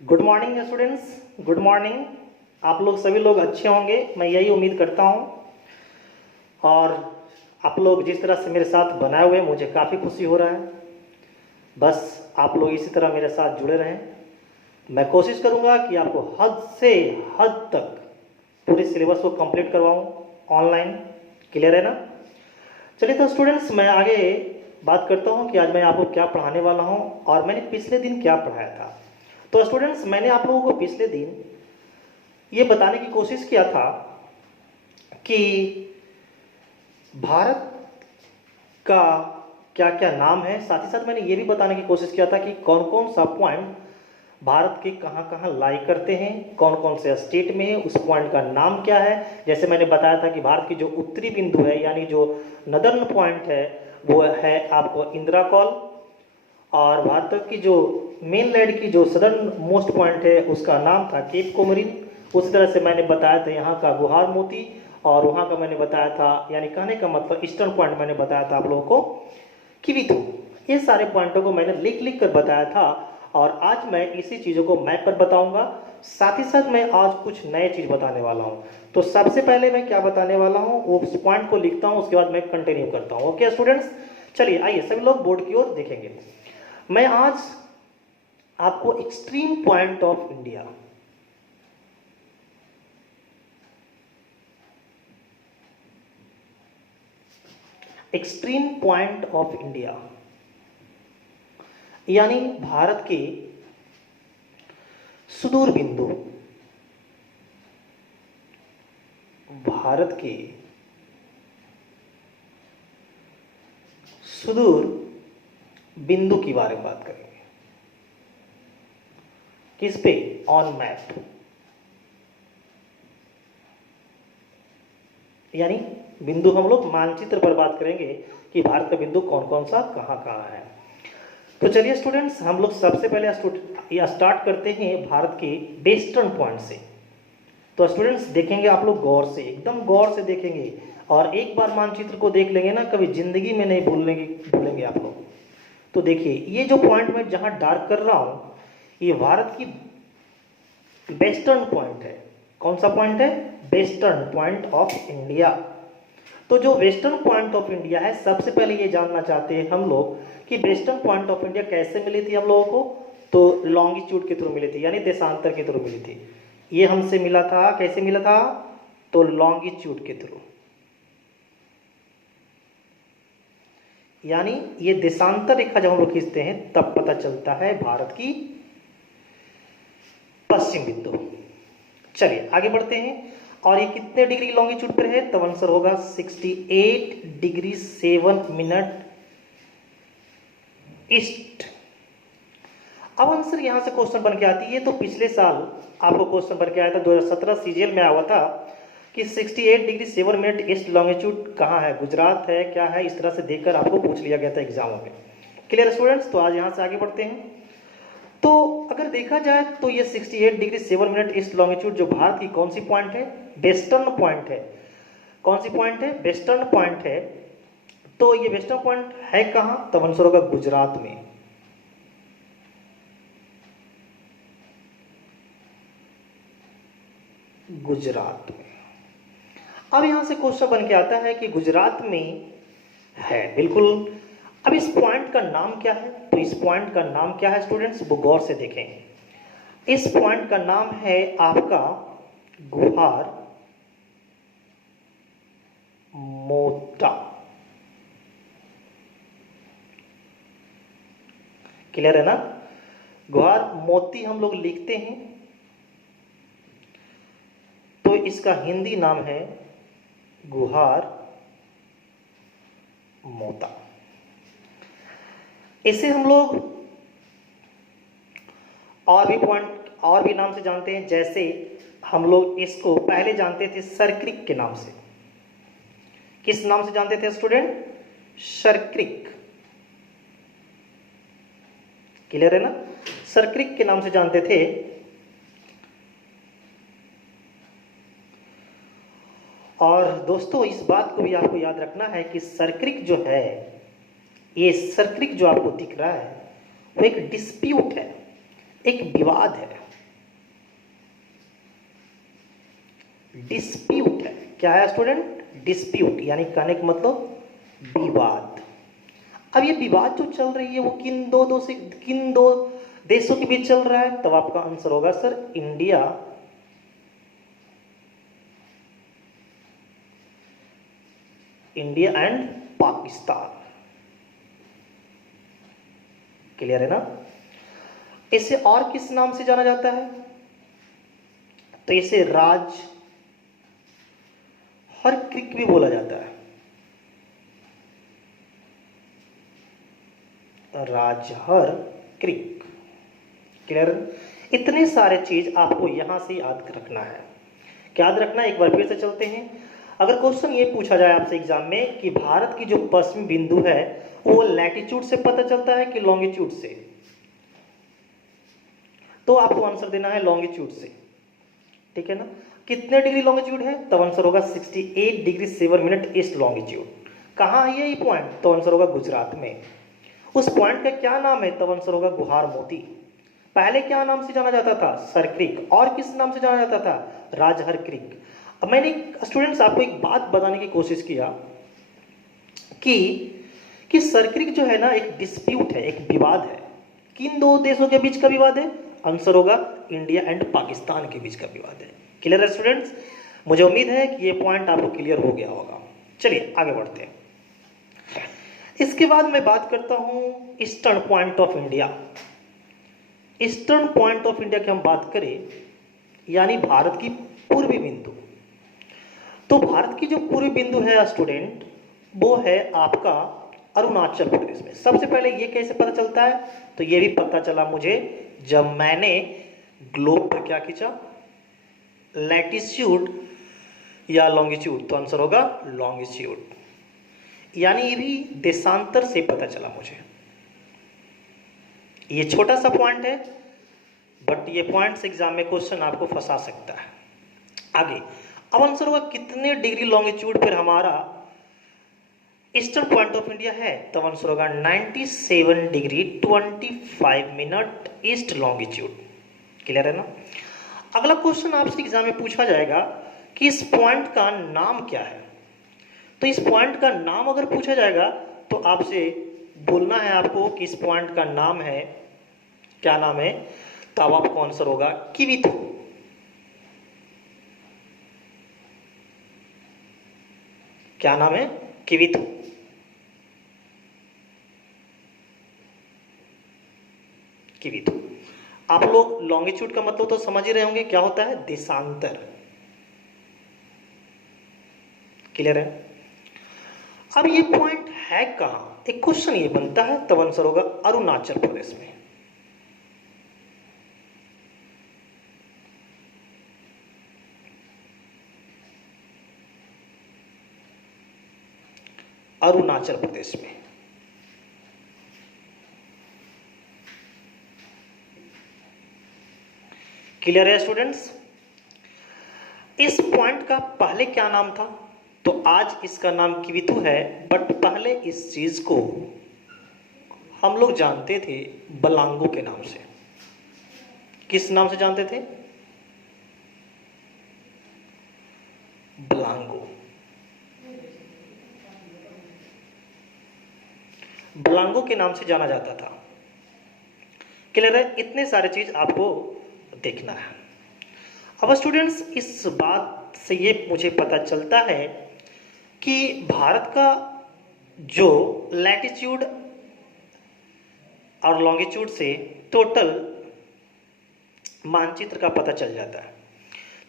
Good morning students, good morning. आप लोग सभी लोग अच्छे होंगे, मैं यही उम्मीद करता हूँ। और आप लोग जिस तरह से मेरे साथ बनाए हुए मुझे काफ़ी खुशी हो रहा है। बस आप लोग इसी तरह मेरे साथ जुड़े रहें। मैं कोशिश करूँगा कि आपको हद से हद तक पूरे सिलेबस को कंप्लीट करवाऊँ ऑनलाइन। क्लियर है ना? चलिए तो स्टूडेंट्स, मैं आगे बात करता हूँ कि आज मैं आपको क्या पढ़ाने वाला हूँ और मैंने पिछले दिन क्या पढ़ाया था। तो स्टूडेंट्स, मैंने आप लोगों को पिछले दिन ये बताने की कोशिश किया था कि भारत का क्या क्या नाम है। साथ ही साथ मैंने ये भी बताने की कोशिश किया था कि कौन कौन सा पॉइंट भारत के कहाँ कहाँ लाई करते हैं, कौन कौन से स्टेट में है, उस पॉइंट का नाम क्या है। जैसे मैंने बताया था कि भारत की जो उत्तरी बिंदु है यानी जो नदर्न पॉइंट है वो है आपको इंदिरा कॉल, और भारत की जो मेन लैंड की जो सदर्न मोस्ट पॉइंट है उसका नाम था केप कोमरिन। उसी तरह से मैंने बताया था यहाँ का गुहार मोती, और वहाँ का मैंने बताया था, यानी कहने का मतलब ईस्टर्न पॉइंट मैंने बताया था आप लोगों को किविथु। ये सारे पॉइंटों को मैंने लिख लिख कर बताया था, और आज मैं इसी चीज़ों को मैप पर बताऊंगा। साथ ही साथ मैं आज कुछ नए चीज़ बताने वाला हूँ। तो सबसे पहले मैं क्या बताने वाला हूँ वो उस पॉइंट को लिखता हूँ, उसके बाद मैं कंटिन्यू करता हूँ। ओके स्टूडेंट्स, चलिए आइए सभी लोग बोर्ड की ओर देखेंगे। मैं आज आपको extreme point of India, extreme point of India यानी भारत के सुदूर बिंदु, भारत के सुदूर बिंदु के बारे में बात करेंगे। किस पे? ऑन मैप, यानी बिंदु हम लोग मानचित्र पर बात करेंगे कि भारत का बिंदु कौन कौन सा कहाँ कहाँ है। तो चलिए स्टूडेंट्स, हम लोग सबसे पहले स्टार्ट करते हैं भारत के वेस्टर्न पॉइंट से। तो स्टूडेंट्स देखेंगे आप लोग गौर से, एकदम गौर से देखेंगे, और एक बार मानचित्र को देख लेंगे ना, कभी जिंदगी में नहीं भूलेंगे आप लोग। तो देखिए ये जो पॉइंट मैं जहां डार्क कर रहा हूं ये भारत की वेस्टर्न पॉइंट है। कौन सा पॉइंट है? Western point of India. तो जो वेस्टर्न पॉइंट ऑफ इंडिया है, सबसे पहले ये जानना चाहते हैं हम लोग कि वेस्टर्न पॉइंट ऑफ इंडिया कैसे मिली थी हम लोगों को। तो लॉन्गिट्यूड के थ्रू मिली थी, यानी देशांतर के थ्रू मिली थी। ये हमसे मिला था, कैसे मिला था? तो लॉन्गिट्यूड के थ्रू, यानी ये देशांतर रेखा जब हम लोग खींचते हैं तब पता चलता है भारत की पश्चिम बिंदु। चलिए आगे बढ़ते हैं। और ये कितने डिग्री लॉन्गिट्यूड पर है? तब आंसर होगा 68 डिग्री 7 मिनट ईस्ट। अब आंसर यहां से क्वेश्चन बन के आती है। तो पिछले साल आपको क्वेश्चन बन के आया था, 2017 सीजीएल में आया हुआ था कि 68 डिग्री 7 मिनट ईस्ट लॉन्गिट्यूड कहाँ है, गुजरात है क्या है, इस तरह से देखकर आपको पूछ लिया गया था एग्जामों में। Clear students? तो आज यहाँ से आगे बढ़ते हैं। तो अगर देखा जाए तो ये 68 डिग्री 7 मिनट ईस्ट लॉन्गिट्यूड जो भारत की कौन सी पॉइंट है? वेस्टर्न पॉइंट है। कौन सी पॉइंट है? वेस्टर्न पॉइंट है। तो ये वेस्टर्न पॉइंट है कहाँ? तब आंसर होगा गुजरात में। गुजरात में। अब यहां से क्वेश्चन बन के आता है कि गुजरात में है, बिल्कुल। अब इस पॉइंट का नाम क्या है? तो इस पॉइंट का नाम क्या है स्टूडेंट्स, वो गौर से देखें। इस पॉइंट का नाम है आपका गुहार मोता। क्लियर है ना? गुहार मोती हम लोग लिखते हैं, तो इसका हिंदी नाम है गुहार मोता। इसे हम लोग और भी पॉइंट और भी नाम से जानते हैं। जैसे हम लोग इसको पहले जानते थे सरक्रिक के नाम से। किस नाम से जानते थे स्टूडेंट? सरक्रिक। क्लियर है ना? सरक्रिक के नाम से जानते थे। और दोस्तों इस बात को भी आपको याद रखना है कि सरक्रिक जो है, ये सर्किट जो आपको दिख रहा है वो एक डिस्प्यूट है, एक विवाद है। डिस्प्यूट है। क्या है स्टूडेंट? डिस्प्यूट, यानी कहने का मतलब विवाद। अब ये विवाद जो चल रही है वो किन दो देशों के बीच चल रहा है? तब आपका आंसर होगा sir India and Pakistan. Clear है ना? इसे और किस नाम से जाना जाता है? तो इसे राजहर क्रीक भी बोला जाता है। राजहर क्रीक। क्लियर? इतने सारे चीज आपको यहां से याद रखना है। क्या याद रखना है? एक बार फिर से चलते हैं। अगर क्वेश्चन ये पूछा जाए आपसे एग्जाम में कि भारत की जो पश्चिमी बिंदु है वो लैटिट्यूड से पता चलता है कि लॉन्गिट्यूड से, तो आपको आंसर देना है लॉन्गिट्यूड से। ठीक है ना? कितने डिग्री लॉन्गिट्यूड है? तब आंसर होगा 68 डिग्री 7 मिनट ईस्ट लॉन्गिट्यूड। कहाँ है ये पॉइंट? तो आंसर होगा गुजरात में। उस पॉइंट का क्या नाम है? तब आंसर होगा गुहार मोती। पहले क्या नाम से जाना जाता था? Sir creek. और किस नाम से जाना जाता था? राजहर क्रीक। अब मैंने स्टूडेंट्स आपको एक बात बताने की कोशिश किया कि सर क्रीक जो है ना एक डिस्प्यूट है, एक विवाद है। किन दो देशों के बीच का विवाद है? आंसर होगा इंडिया एंड पाकिस्तान के बीच का विवाद है। क्लियर है स्टूडेंट्स? मुझे उम्मीद है कि ये पॉइंट आपको क्लियर हो गया होगा। चलिए आगे बढ़ते हैं। इसके बाद मैं बात करता हूं eastern point of India. Eastern point of India की हम बात करें, यानी भारत की पूर्वी बिंदु। तो भारत की जो पूर्वी बिंदु है स्टूडेंट, वो है आपका अरुणाचल प्रदेश में। सबसे पहले ये कैसे पता चलता है? तो ये भी पता चला मुझे जब मैंने ग्लोब पर क्या खींचा, लैटिट्यूड या लॉन्गिट्यूड। तो आंसर होगा लॉन्गिट्यूड, यानी ये भी देशांतर से पता चला मुझे। ये छोटा सा पॉइंट है, बट ये पॉइंट्स एग्जाम में क्वेश्चन आपको फंसा सकता है। आगे अब आंसर होगा कितने डिग्री लॉन्गिट्यूड पर हमारा ईस्टर्न पॉइंट ऑफ इंडिया है? तब आंसर होगा 97 degree 25 minute east longitude. Clear है ना? अगला क्वेश्चन आपसे एग्जाम में पूछा जाएगा कि इस पॉइंट का नाम क्या है। तो इस पॉइंट का नाम अगर पूछा जाएगा तो आपसे बोलना है आपको कि इस पॉइंट का नाम है, क्या नाम है? तब आपको आंसर होगा किविथू। क्या नाम है? किविथू। किविथू। आप लोग लॉन्गिट्यूड का मतलब तो समझ ही रहे होंगे, क्या होता है? देशांतर। क्लियर है? अब ये पॉइंट है कहां? एक क्वेश्चन ये बनता है, तब आंसर होगा अरुणाचल प्रदेश में। अरुणाचल प्रदेश में। क्लियर है स्टूडेंट्स? इस पॉइंट का पहले क्या नाम था? तो आज इसका नाम किविथू है, बट पहले इस चीज को हम लोग जानते थे बलांगो के नाम से। किस नाम से जानते थे? बलांगो। बलांगो के नाम से जाना जाता था। क्लियर है? इतने सारे चीज आपको देखना है। अब स्टूडेंट्स इस बात से ये मुझे पता चलता है कि भारत का जो लैटिट्यूड और लॉन्गिट्यूड से टोटल मानचित्र का पता चल जाता है।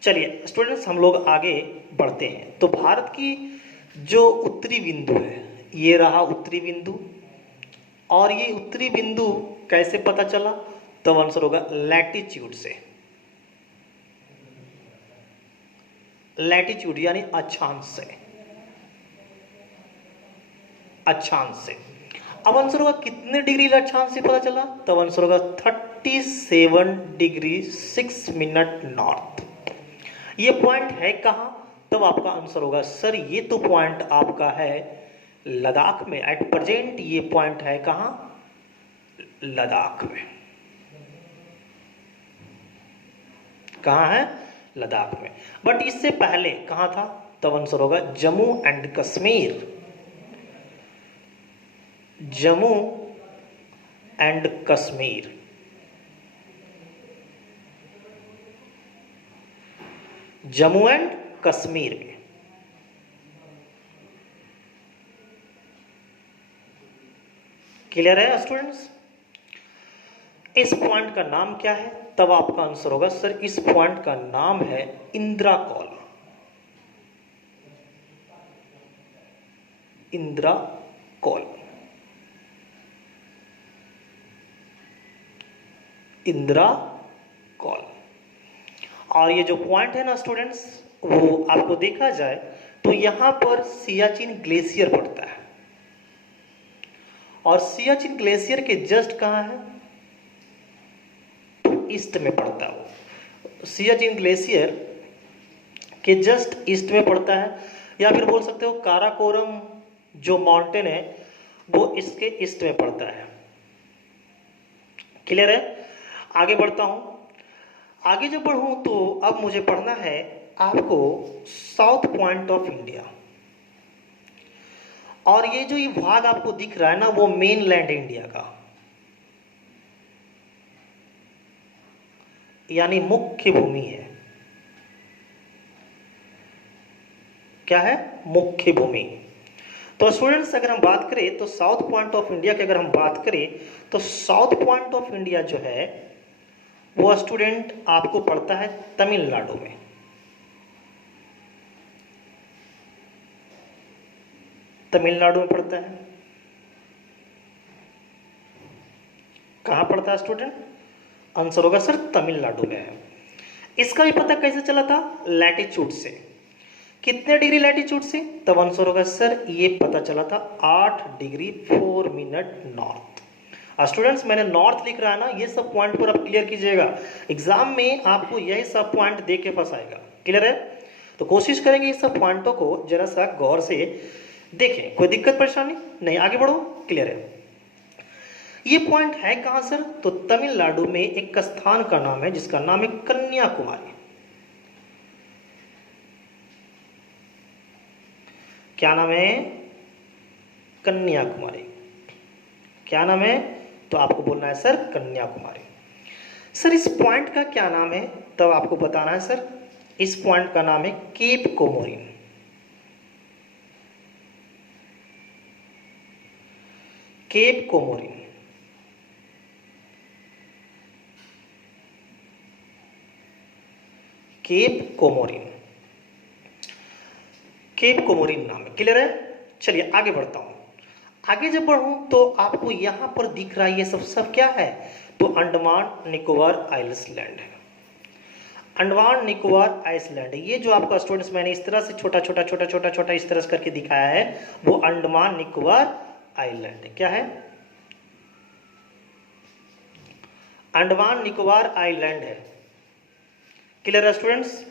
चलिए स्टूडेंट्स हम लोग आगे बढ़ते हैं। तो भारत की जो उत्तरी बिंदु है, ये रहा उत्तरी बिंदु। और ये उत्तरी बिंदु कैसे पता चला? तब आंसर होगा लैटिट्यूड से। लैटिट्यूड यानी अक्षांश से। अक्षांश से। अब आंसर होगा कितने डिग्री अक्षांश से पता चला? तब आंसर होगा 37 डिग्री 6 मिनट नॉर्थ। ये पॉइंट है कहां? तब आपका आंसर होगा सर ये तो पॉइंट आपका है लद्दाख में। एट प्रेजेंट ये पॉइंट है कहां? लद्दाख में। कहां है? लद्दाख में। बट इससे पहले कहाँ था? तब आंसर होगा Jammu and Kashmir. Jammu and Kashmir. Jammu and Kashmir में। क्लियर है स्टूडेंट्स? इस पॉइंट का नाम क्या है? तब आपका आंसर होगा सर इस पॉइंट का नाम है Indira call. Indira call. Indira call. और ये जो पॉइंट है ना स्टूडेंट्स, वो आपको देखा जाए तो यहां पर सियाचिन ग्लेशियर पड़ता है, और सियाचिन ग्लेशियर के जस्ट कहां है? ईस्ट में पड़ता है वो। सियाचिन ग्लेशियर के जस्ट ईस्ट में पड़ता है, या फिर बोल सकते हो काराकोरम जो माउंटेन है वो इसके ईस्ट में पड़ता है। क्लियर है? आगे बढ़ता हूं। आगे जब बढ़ूं तो अब मुझे पढ़ना है आपको साउथ पॉइंट ऑफ इंडिया। और ये जो ये भाग आपको दिख रहा है ना, वो मेन लैंड इंडिया का, यानी मुख्य भूमि है। क्या है? मुख्य भूमि। तो स्टूडेंट्स अगर हम बात करें तो साउथ पॉइंट ऑफ इंडिया की अगर हम बात करें तो साउथ पॉइंट ऑफ इंडिया जो है वो स्टूडेंट आपको पड़ता है तमिलनाडु में। तमिलनाडु में पड़ता है। कहां पड़ता है स्टूडेंट? आंसर होगा सर तमिलनाडु में है। इसका भी पता कैसे चला था? लैटिट्यूड से। कितने डिग्री लैटिट्यूड से? तब आंसर होगा सर ये पता चला था 8 डिग्री 4 मिनट नॉर्थ। स्टूडेंट्स मैंने नॉर्थ लिख रहा है ना, ये सब पॉइंट पर आप क्लियर कीजिएगा, एग्जाम में आपको यही सब पॉइंट दे के फंसाएगा। क्लियर है? तो कोशिश करेंगे इस सब पॉइंटों को जरा सा गौर से देखें। कोई दिक्कत परेशानी नहीं? आगे बढ़ो। क्लियर है? ये पॉइंट है कहां सर? तो तमिलनाडु में एक स्थान का नाम है जिसका नाम है कन्याकुमारी। क्या नाम है? कन्याकुमारी। क्या नाम है? तो आपको बोलना है सर कन्याकुमारी। सर इस पॉइंट का क्या नाम है? तब आपको बताना है सर इस पॉइंट का नाम है Cape Comorin. Cape Comorin. Cape Comorin. Cape Comorin नाम है। क्लियर है? चलिए आगे बढ़ता हूं। आगे जब बढ़ूं तो आपको यहां पर दिख रहा है ये सब क्या है? तो अंडमान निकोबार आइलैंड है। अंडमान निकोबार आइलैंड है। ये जो आपका स्टूडेंट्स मैंने इस तरह से छोटा छोटा छोटा छोटा छोटा इस तरह से करके दिखाया है वो अंडमान निकोबार आइलैंड है। क्या है? अंडमान निकोबार आइलैंड है। क्लियर है स्टूडेंट्स?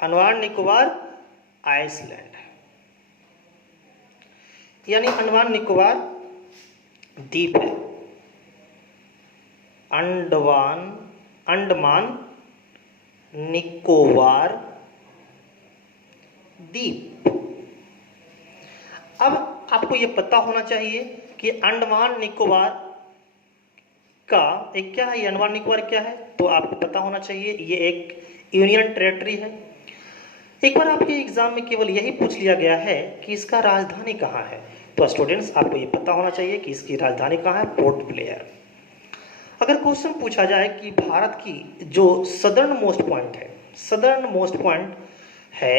अंडमान निकोबार आइलैंड यानी अंडमान निकोबार द्वीप है। अंडमान निकोबार द्वीप। अब आपको यह पता होना चाहिए कि अंडमान निकोबार का एक क्या है? ये अंडमान निकोबार क्या है? तो आपको पता होना चाहिए ये एक यूनियन टेरिटरी है। एक बार आपके एग्जाम में केवल यही पूछ लिया गया है कि इसका राजधानी कहाँ है। तो स्टूडेंट्स आपको ये पता होना चाहिए कि इसकी राजधानी कहाँ है? Port Blair. अगर क्वेश्चन पूछा जाए कि भारत की जो सदर्न मोस्ट पॉइंट है, सदर्न मोस्ट पॉइंट है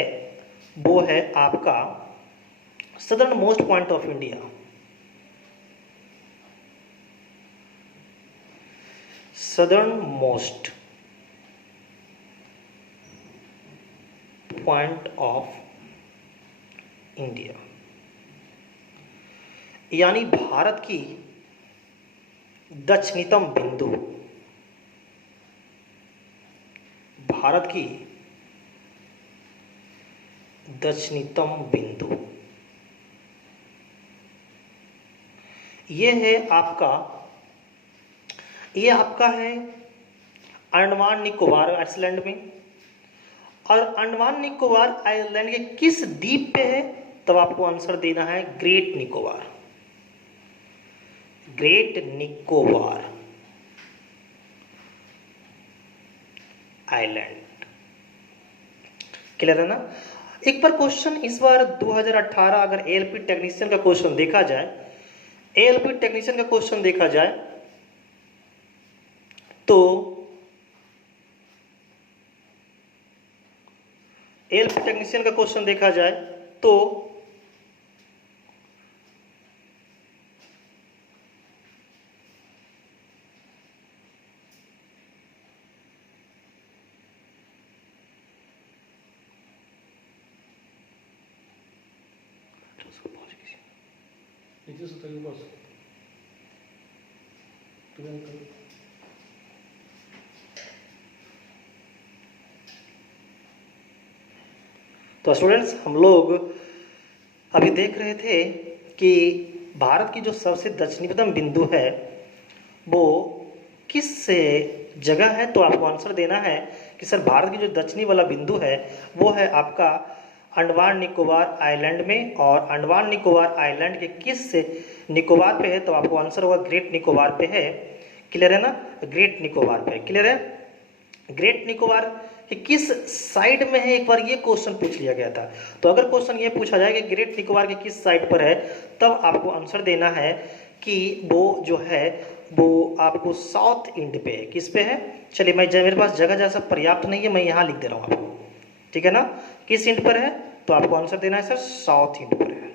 वो है आपका southern most point of India. Southern most point of India यानी भारत की दक्षिणतम बिंदु। भारत की दक्षिणतम बिंदु ये है आपका, ये आपका है अंडमान निकोबार आइलैंड में। और अंडमान निकोबार आइलैंड के किस द्वीप पे है? तब आपको आंसर देना है great Nicobar. Great Nicobar island. Clear है ना? एक बार क्वेश्चन इस बार 2018 अगर एएलपी टेक्नीशियन का क्वेश्चन देखा जाए, एएलपी टेक्नीशियन का क्वेश्चन देखा जाए तो एएलपी टेक्नीशियन का क्वेश्चन देखा जाए तो तो स्टूडेंट्स, हम लोग अभी देख रहे थे कि भारत की जो सबसे दक्षिणतम बिंदु है वो किस जगह है। तो आपको आंसर देना है कि सर भारत की जो दक्षिणी वाला बिंदु है वो है आपका अंडमान निकोबार आइलैंड में। और अंडमान निकोबार आइलैंड के किस निकोबार पे है? तो आपको आंसर होगा ग्रेट निकोबार पे है। क्लियर है ना? ग्रेट निकोबार पे। क्लियर है? ग्रेट निकोबार कि किस साइड में है, एक बार ये क्वेश्चन पूछ लिया गया था। तो अगर क्वेश्चन ये पूछा जाए कि ग्रेट निकोबार के किस साइड पर है, तब आपको आंसर देना है कि वो जो है वो आपको साउथ इंड पे है। किस पे है? चलिए, मेरे पास जगह जैसा पर्याप्त नहीं है, मैं यहाँ लिख दे रहा हूँ आपको, ठीक है ना? किस इंड पर है? तो आपको आंसर देना है सर साउथ इंड पर है।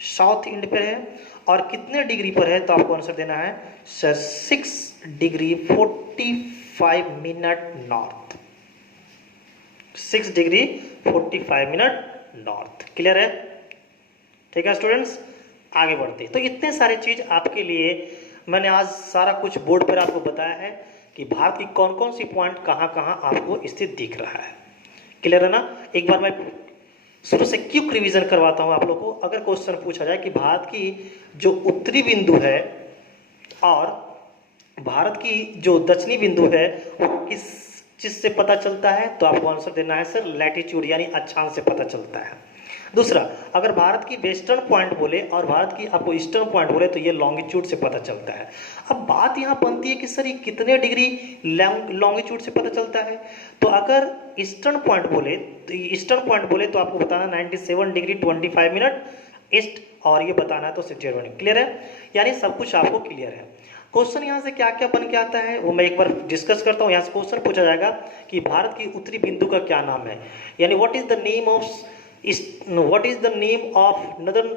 साउथ इंड पर है। और कितने डिग्री पर है? तो आपको आंसर देना है sir 6 degree 45 minute north. 6 degree 45 minute north. Clear है? ठीक है स्टूडेंट्स, आगे बढ़ते। तो इतने सारे चीज आपके लिए मैंने आज सारा कुछ बोर्ड पर आपको बताया है कि भारत की कौन कौन सी पॉइंट कहाँ कहाँ आपको स्थित दिख रहा है। क्लियर है ना? एक बार मैं शुरू से क्विक रिवीजन करवाता हूं आप लोगों को। अगर क्वेश्चन पूछा जाए कि भारत की जो उत्तरी बिंदु है और भारत की जो दक्षिणी बिंदु है वो किस चीज से पता चलता है? तो आपको आंसर देना है सर लैटिट्यूड यानी अक्षांश से पता चलता है। दूसरा, अगर भारत की वेस्टर्न पॉइंट बोले और भारत की आपको ईस्टर्न पॉइंट बोले तो ये लॉन्गिट्यूड से पता चलता है। अब बात यहाँ बनती है कि सर ये कितने डिग्री लॉन्गिट्यूड से पता चलता है? तो अगर ईस्टर्न पॉइंट बोले तो आपको बताना 97 डिग्री 25 मिनट ईस्ट, और ये बताना है तो 61। क्लियर है? यानी सब कुछ आपको क्लियर है। क्वेश्चन यहाँ से क्या क्या बन के आता है वो मैं एक बार डिस्कस करता हूँ। यहाँ से क्वेश्चन पूछा जाएगा कि भारत की उत्तरी बिंदु का क्या नाम है, यानी what is the name of northern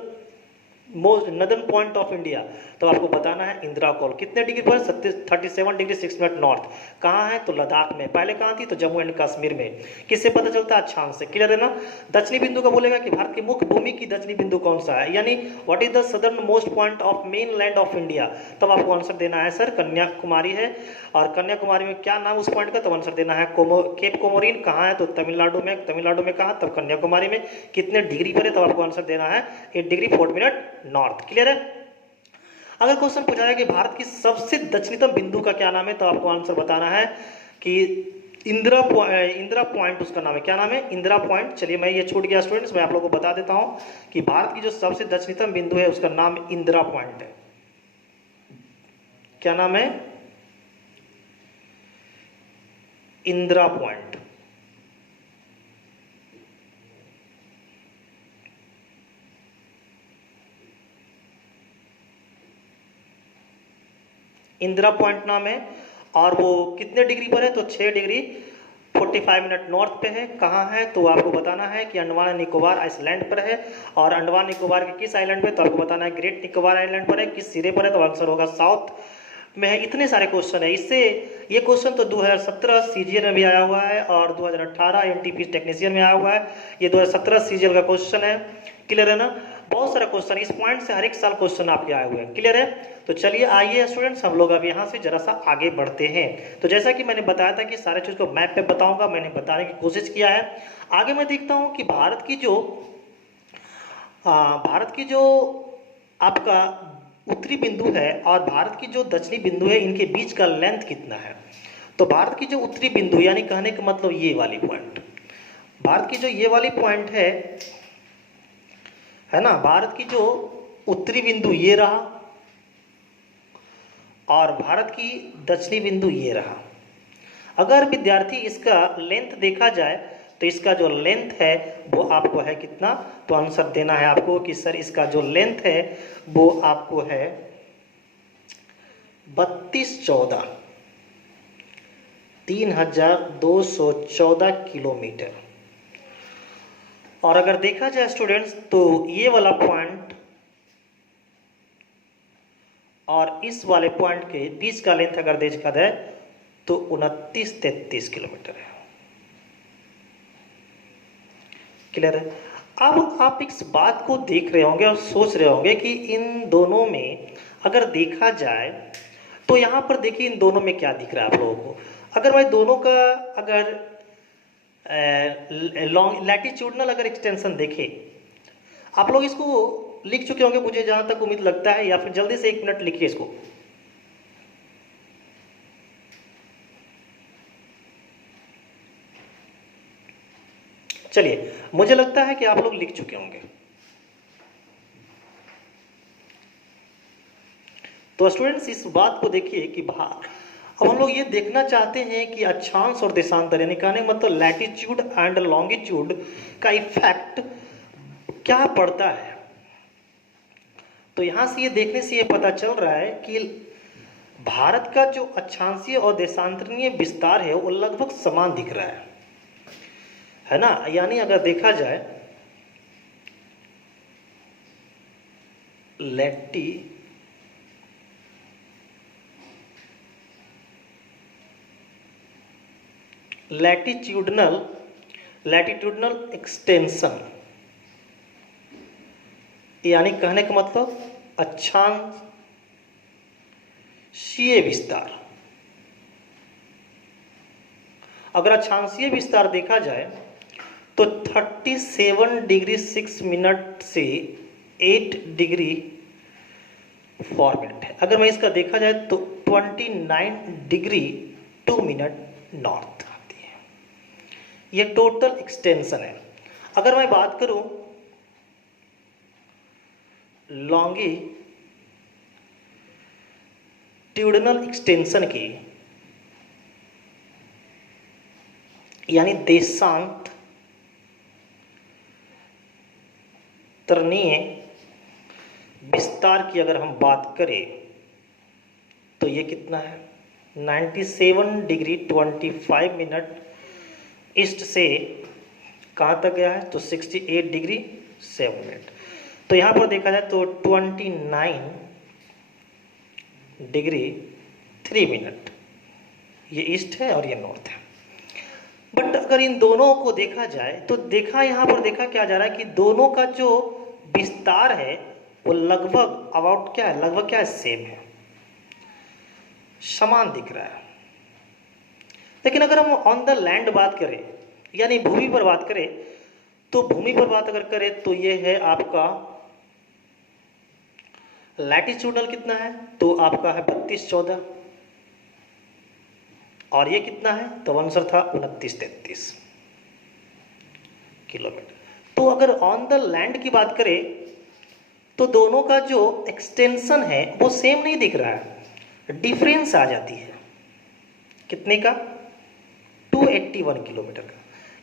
point of India. तो आपको बताना है इंदिरा कॉल। कितने डिग्री पर? 37 डिग्री 6 मिनट नॉर्थ। कहाँ है? तो लद्दाख में। पहले कहाँ थी? तो जम्मू एंड कश्मीर में। किससे पता चलता है? अक्षांश से। क्लियर है ना? दक्षिणी बिंदु का बोलेगा कि भारत की मुख्य भूमि की दक्षिणी बिंदु कौन सा है, यानी what is the southern most point of main land of India. तब आपको आंसर देना है सर कन्याकुमारी है। और कन्याकुमारी में क्या नाम उस पॉइंट का? तब आंसर देना है केप कोमोरिन। कहाँ है? तो तमिलनाडु में। तमिलनाडु में कहाँ? तब कन्याकुमारी में। कितने डिग्री पर है? तब आपको आंसर देना है 8 डिग्री 4 मिनट नॉर्थ। क्लियर है? अगर क्वेश्चन पूछा जाए कि भारत की सबसे दक्षिणतम बिंदु का क्या नाम है, तो आपको आंसर बताना है कि इंदिरा पॉइंट उसका नाम है। क्या नाम है? इंदिरा पॉइंट। चलिए, मैं ये छूट गया स्टूडेंट्स, मैं आप लोगों को बता देता हूं कि भारत की जो सबसे दक्षिणतम बिंदु है उसका नाम इंदिरा पॉइंट है। क्या नाम है? इंदिरा पॉइंट। इंदिरा पॉइंट नाम है। और वो कितने डिग्री पर है? तो 6 डिग्री 45 मिनट नॉर्थ पे है। कहाँ है? तो आपको बताना है कि अंडमान निकोबार आइलैंड पर है। और अंडमान निकोबार के किस आइलैंड पे? तो आपको बताना है ग्रेट निकोबार आइलैंड पर है। किस सिरे पर है? तो आंसर होगा साउथ में है। इतने सारे क्वेश्चन है। इससे ये क्वेश्चन तो 2017 सीजीएल में भी आया हुआ है और 2018 एनटीपी टेक्नीशियन में आया हुआ है। ये 2017 सीजीएल का क्वेश्चन है। क्लियर है ना? बहुत सारा क्वेश्चन इस पॉइंट से हर एक साल क्वेश्चन आपके आए हुए हैं। क्लियर है? तो चलिए आइए स्टूडेंट्स, हम लोग अब यहाँ से जरा सा आगे बढ़ते हैं। तो जैसा कि मैंने बताया था कि सारे चीज को मैप पे बताऊंगा, मैंने बताने की कोशिश किया है। आगे मैं देखता हूँ कि भारत की जो आपका उत्तरी बिंदु है और भारत की जो दक्षिणी बिंदु है, इनके बीच का लेंथ कितना है। तो भारत की जो उत्तरी बिंदु, यानी कहने का मतलब ये वाली पॉइंट, भारत की जो ये वाली पॉइंट है ना, भारत की जो उत्तरी बिंदु ये रहा और भारत की दक्षिणी बिंदु ये रहा। अगर विद्यार्थी इसका लेंथ देखा जाए तो इसका जो लेंथ है वो आपको है कितना, तो आंसर देना है आपको कि सर इसका जो लेंथ है वो आपको है 3214, 3214 किलोमीटर। और अगर देखा जाए स्टूडेंट्स तो ये वाला पॉइंट और इस वाले पॉइंट के बीच का लेंथ अगर देखा जाए तो 2933 किलोमीटर है। क्लियर है। अब आप इस बात को देख रहे होंगे और सोच रहे होंगे कि इन दोनों में अगर देखा जाए तो यहाँ पर देखिए इन दोनों में क्या दिख रहा है आप लोगों को। अगर भाई दोनों का अगर लॉन्ग लैटिट्यूडनल अगर एक्सटेंशन देखें, आप लोग इसको लिख चुके होंगे मुझे जहां तक उम्मीद लगता है, या फिर जल्दी से 1 मिनट लिखिए इसको। चलिए, मुझे लगता है कि आप लोग लिख चुके होंगे। तो स्टूडेंट्स इस बात को देखिए कि अब हम लोग ये देखना चाहते हैं कि अक्षांश और देशांतर, यानी कहने का मतलब लैटिट्यूड एंड लॉन्गिट्यूड का इफेक्ट क्या पड़ता है। तो यहां से ये देखने से ये पता चल रहा है कि भारत का जो अक्षांशीय और देशांतरीय विस्तार है वो लगभग समान दिख रहा है ना। यानी अगर देखा जाए लैटिट्यूडनल एक्सटेंशन, यानी कहने का मतलब अक्षांशीय विस्तार। अगर अक्षांशीय विस्तार देखा जाए तो 37 डिग्री 6 मिनट से 8 डिग्री 4 मिनट है। अगर मैं इसका देखा जाए तो 29 डिग्री 2 मिनट नॉर्थ आती है। ये टोटल एक्सटेंशन है। अगर मैं बात करूं लॉन्गिट्यूडनल एक्सटेंशन की, यानी देशांतरणीय विस्तार की अगर हम बात करें तो ये कितना है 97 डिग्री 25 मिनट ईस्ट से कहाँ तक गया है तो 68 डिग्री 7 मिनट। तो यहाँ पर देखा जाए तो 29 डिग्री 3 मिनट ये ईस्ट है और ये नॉर्थ है। बट अगर इन दोनों को देखा जाए तो यहाँ पर देखा क्या जा रहा है कि दोनों का जो विस्तार है वो लगभग अबाउट क्या है, लगभग क्या है, सेम है, समान दिख रहा है। लेकिन अगर हम ऑन द लैंड बात करें, यानी भूमि पर बात करें, तो भूमि पर बात अगर करें तो ये है आपका लैटिट्यूडनल कितना है तो आपका है 3214 और ये कितना है तो आंसर था 2933 किलोमीटर। तो अगर ऑन द लैंड की बात करें तो दोनों का जो एक्सटेंशन है वो सेम नहीं दिख रहा है, डिफरेंस आ जाती है। कितने का 281 किलोमीटर का।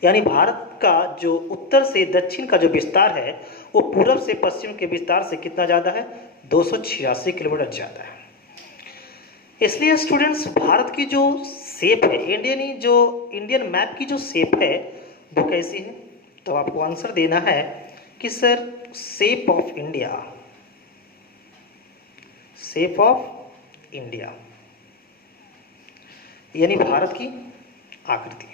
यानी भारत का जो उत्तर से दक्षिण का जो विस्तार है वो पूर्व से पश्चिम के विस्तार से कितना ज़्यादा है 286 किलोमीटर ज़्यादा है। इसलिए स्टूडेंट्स भारत की जो शेप है, इंडियन मैप की जो शेप है वो कैसी है, तो आपको आंसर देना है कि सर शेप ऑफ इंडिया, यानी भारत की आकृति।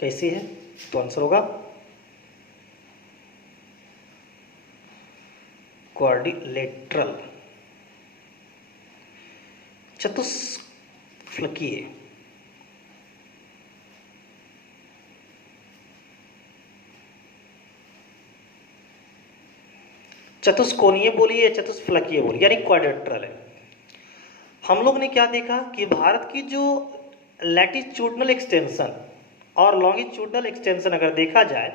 कैसी है तो आंसर होगा क्वाड्रिलेटरल, चतुष्फलकीय। चतुष्कोणीय बोलिए या चतुष्फलकीय बोलिए, यानी क्वाड्रिलेटरल है। हम लोग ने क्या देखा कि भारत की जो लैटिट्यूडनल एक्सटेंशन और लॉन्गिट्यूडनल एक्सटेंशन अगर देखा जाए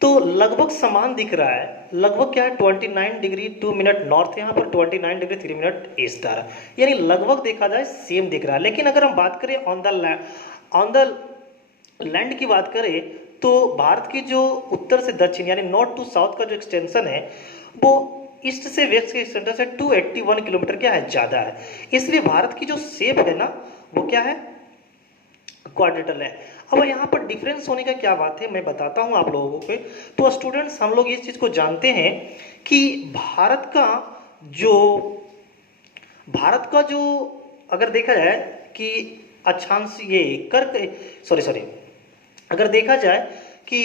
तो लगभग समान दिख रहा है। लगभग क्या है, 29 डिग्री 2 मिनट नॉर्थ है यहाँ पर, 29 डिग्री 3 मिनट ईस्ट आ रहा है, यानी लगभग देखा जाए सेम दिख रहा है। लेकिन अगर हम बात करें ऑन द लैंड की बात करें तो भारत की जो उत्तर से दक्षिण यानी नॉर्थ टू साउथ का जो एक्सटेंशन है वो ईस्ट से वेस्ट के एक्सटेंशन से 281 किलोमीटर क्या है, ज़्यादा है। इसलिए भारत की जो शेप है ना वो क्या है, क्वाड्रेटल है। अब यहाँ पर डिफरेंस होने का क्या बात है मैं बताता हूँ आप लोगों को। तो स्टूडेंट्स हम लोग इस चीज़ को जानते हैं कि भारत का जो अगर देखा जाए कि अक्षांश ये अगर देखा जाए कि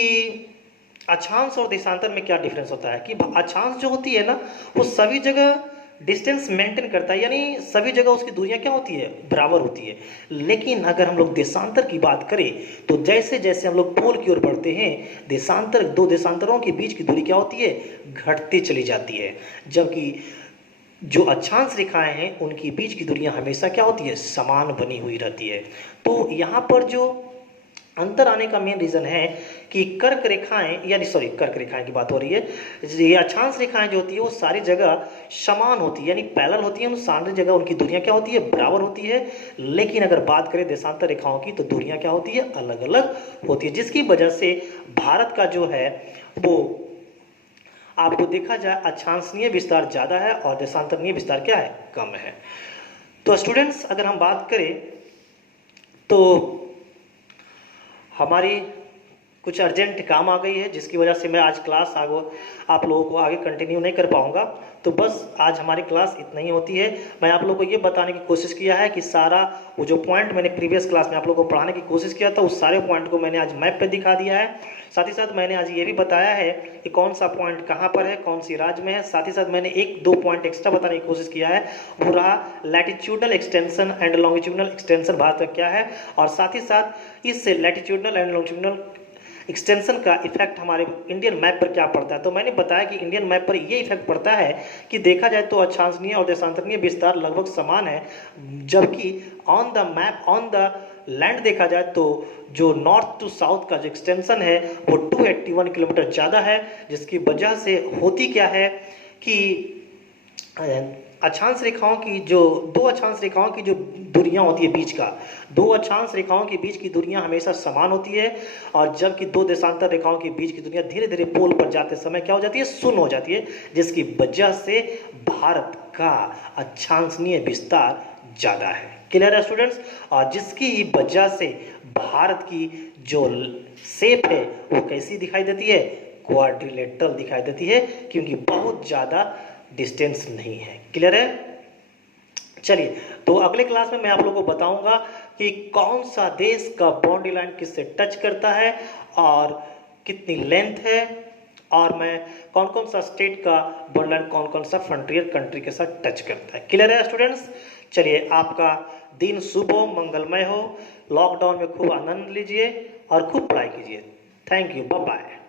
अक्षांश और देशांतर में क्या डिफरेंस होता है कि अक्षांश जो होती है ना वो सभी जगह डिस्टेंस मेंटेन करता है, यानी सभी जगह उसकी दूरियां क्या होती है, बराबर होती है। लेकिन अगर हम लोग देशांतर की बात करें तो जैसे जैसे हम लोग पोल की ओर बढ़ते हैं दो देशांतरों के बीच की दूरी क्या होती है, घटती चली जाती है। जबकि जो अक्षांश रेखाएं हैं उनकी बीच की दूरियां हमेशा क्या होती है, समान बनी हुई रहती है। तो यहाँ पर जो अंतर आने का मेन रीजन है कि कर्क रेखाएं की बात हो रही है, ये अक्षांश रेखाएं जो होती है वो सारी जगह समान होती है, यानी पैरेलल होती है, उन सारी जगह उनकी दूरियां क्या होती है, बराबर होती है। लेकिन अगर बात करें देशांतर रेखाओं की तो दूरियां क्या होती है, अलग अलग होती है, जिसकी वजह से भारत का जो है वो आपको देखा जाए अक्षांशनीय विस्तार ज़्यादा है और देशांतरणीय विस्तार क्या है, कम है। तो स्टूडेंट्स अगर हम बात करें तो हमारी कुछ अर्जेंट काम आ गई है जिसकी वजह से मैं आज क्लास आप लोगों को आगे कंटिन्यू नहीं कर पाऊंगा। तो बस आज हमारी क्लास इतना ही होती है। मैं आप लोगों को ये बताने की कोशिश किया है कि सारा वो जो पॉइंट मैंने प्रीवियस क्लास में आप लोगों को पढ़ाने की कोशिश किया था उस सारे पॉइंट को मैंने आज मैप पे दिखा दिया है। साथ ही साथ मैंने आज ये भी बताया है कि कौन सा पॉइंट कहाँ पर है, कौन सी राज्य में है। साथ ही साथ मैंने 1-2 पॉइंट एक्स्ट्रा बताने की कोशिश किया है, वो रहा latitudinal extension and longitudinal extension Bharat का क्या है, और साथ ही साथ इस लैटिट्यूडनल एंड लॉन्गिट्यूडनल एक्सटेंशन का इफेक्ट हमारे इंडियन मैप पर क्या पड़ता है। तो मैंने बताया कि इंडियन मैप पर ये इफेक्ट पड़ता है कि देखा जाए तो अक्षांशनीय और देशांतरणीय विस्तार लगभग समान है, जबकि on the map on the land देखा जाए तो जो नॉर्थ टू साउथ का जो एक्सटेंशन है वो 281 किलोमीटर ज़्यादा है, जिसकी वजह से होती क्या है कि अक्षांश रेखाओं की जो दो अक्षांश रेखाओं की जो दूरियां होती है बीच का, दो अक्षांश रेखाओं के बीच की दूरियां हमेशा समान होती है, और जबकि दो देशांतर रेखाओं के बीच की दूरियां धीरे धीरे पोल पर जाते समय क्या हो जाती है, शून्य हो जाती है, जिसकी वजह से भारत का अक्षांशनीय विस्तार ज़्यादा है। क्लियर है स्टूडेंट्स? और जिसकी वजह से भारत की जो शेप है वो कैसी दिखाई देती है, क्वाड्रिलेटरल दिखाई देती है, क्योंकि बहुत ज़्यादा डिस्टेंस नहीं है। क्लियर है? चलिए, तो अगले क्लास में मैं आप लोगों को बताऊंगा कि कौन सा देश का बाउंड्री लाइन किससे टच करता है और कितनी लेंथ है, और मैं कौन कौन सा स्टेट का बाउंड्री लाइन कौन कौन सा फ्रंटियर कंट्री के साथ टच करता है। क्लियर है स्टूडेंट्स? चलिए, आपका दिन शुभ हो, मंगलमय हो, लॉकडाउन में खूब आनंद लीजिए और खूब पढ़ाई कीजिए। Thank you, bye bye.